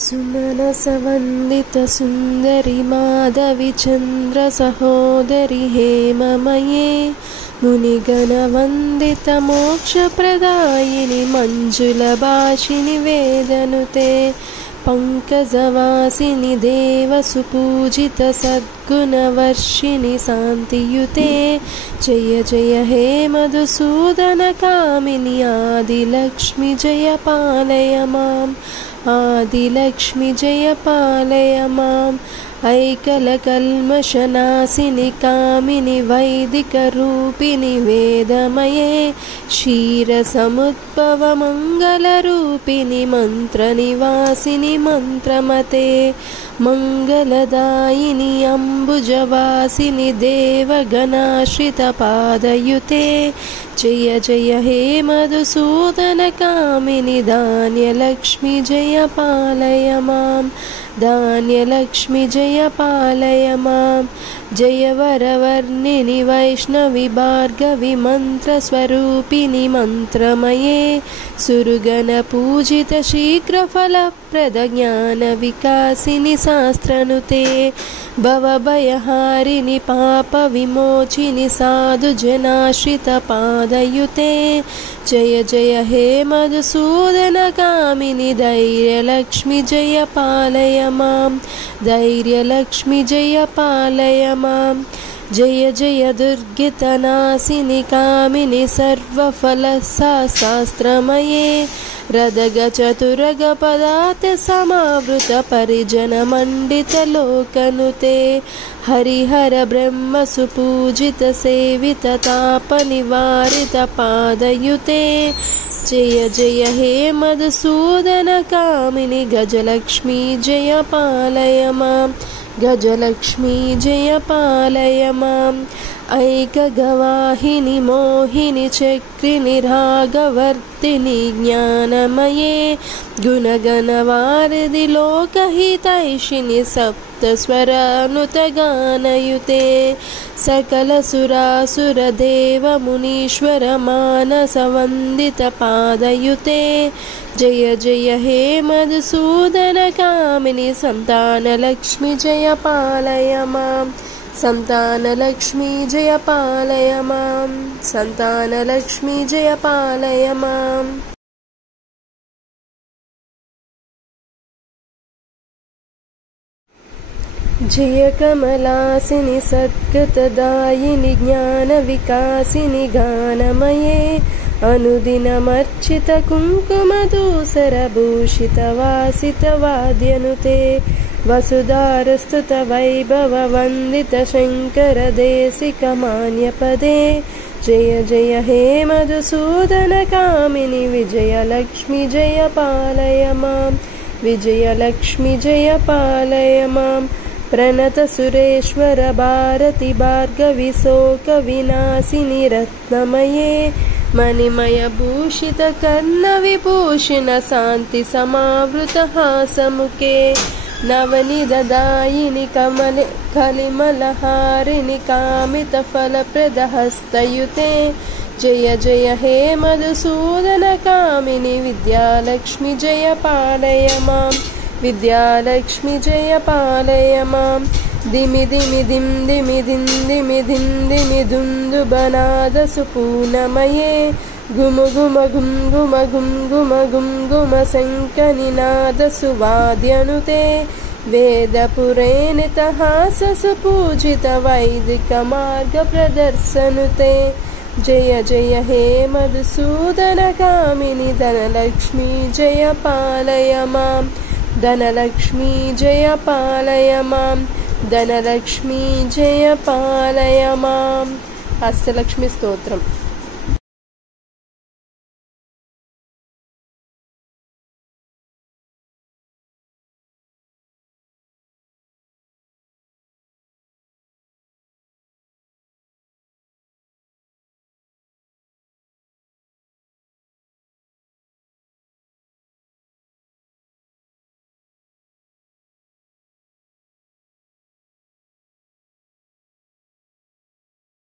सुमनसवन्दित सुन्दरि माधवी चन्द्र सहोदरि हेममये मुनिगणवन्दित मोक्षप्रदायिनि मञ्जुलभाषिनि वेदनुते पंकजवासिनि देवसुपूजित सद्गुणवर्षिणि शान्तियुते जय जय हे मधुसूदन कामिनि आदिलक्ष्मि जय पालय माम् आदिलक्ष्मि जय पालय माम् ऐकलकल्मषनाशिनि कामिनि वैदिकरूपिणि वेदमये क्षीरसमुद्भव मङ्गलरूपिणि मन्त्रनिवासिनि मन्त्रमते मङ्गलदायिनि अम्बुजवासिनि देवगणाश्रितपादयुते जय जय हे मधुसूदन कामिनि धान्यलक्ष्मि जय पालय माम् धान्यलक्ष्मि जय पालय माम् जय वरवर्णिनि वैष्णवि भार्गवि मन्त्रस्वरूपिणि मन्त्रमये सुरगणपूजित शीघ्रफलप्रद ज्ञानविकासिनि शास्त्रनुते भवभयहारिणि पापविमोचिनि साधुजनाश्रितपादयुते जय जय हे मधुसूदन कामिनि धैर्यलक्ष्मि जय पालय माम् धैर्यलक्ष्मि जय पालय माम् जय जय दुर्गितनाशिनि कामिनि सर्वफलशास्त्रमये रदगचतुरगपदात् समावृत परिजनमण्डित लोकनुते हरिहर ब्रह्म सुपूजित सेवित तापनिवारित पादयुते जय जय हे मधुसूदन कामिनि गजलक्ष्मी जय पालय माम् गजलक्ष्मी जय पालय माम् ऐकगवाहिनि मोहिनि चक्रिनि रागवर्तिनि ज्ञानमये गुणगणवारिधि लोकहितैषिणि सप्तस्वरानुतगानयुते सकलसुरासुरदेव मुनीश्वर मानसवन्दित पादयुते जय जय हे मधुसूदन कामिनि संतानलक्ष्मि जय पालय माम् संतानलक्ष्मी जय पालय माम् संतानलक्ष्मी जय पालय माम् जय कमलासिनि सद्गतदायिनि ज्ञानविकासिनि गानमये अनुदिनमर्चित कुङ्कुमधूसरभूषित वासित वाद्यनुते वसुधारस्तुत वैभव वन्दित शङ्कर देशिक मान्यपदे जय जय हे मधुसूदन कामिनि विजयलक्ष्मि जय पालय माम् विजयलक्ष्मि जय पालय माम् प्रणत सुरेश्वर भारति भार्गवि शोक विनाशिनि रत्नमये मणिमय भूषित कर्ण विभूषण शान्ति समावृत हासमुखे नवनिददायिनि कलिमलहारिणि कामित फलप्रद हस्तयुते जय जय हे मधुसूदन कामिनि विद्यालक्ष्मि जय पालय माम् विद्यालक्ष्मि जय पालय माम् दिमि दिमि दिं दिमि दिं दिमि दिं दिमि दुन्दुबनाद सुपूर्णमये गुम गुम गुम गुम गुम गुम गुम गुम शङ्खनिनाद सुवाद्यनुते वेदपुरेणित हास सुपूजित वैदिक मार्ग प्रदर्शनुते जय जय हे मधुसूदन कामिनि धनलक्ष्मी जय पालय माम् धनलक्ष्मी जय पालय माम् धनलक्ष्मी जय पालय माम् हस्तलक्ष्मी स्तोत्रम्।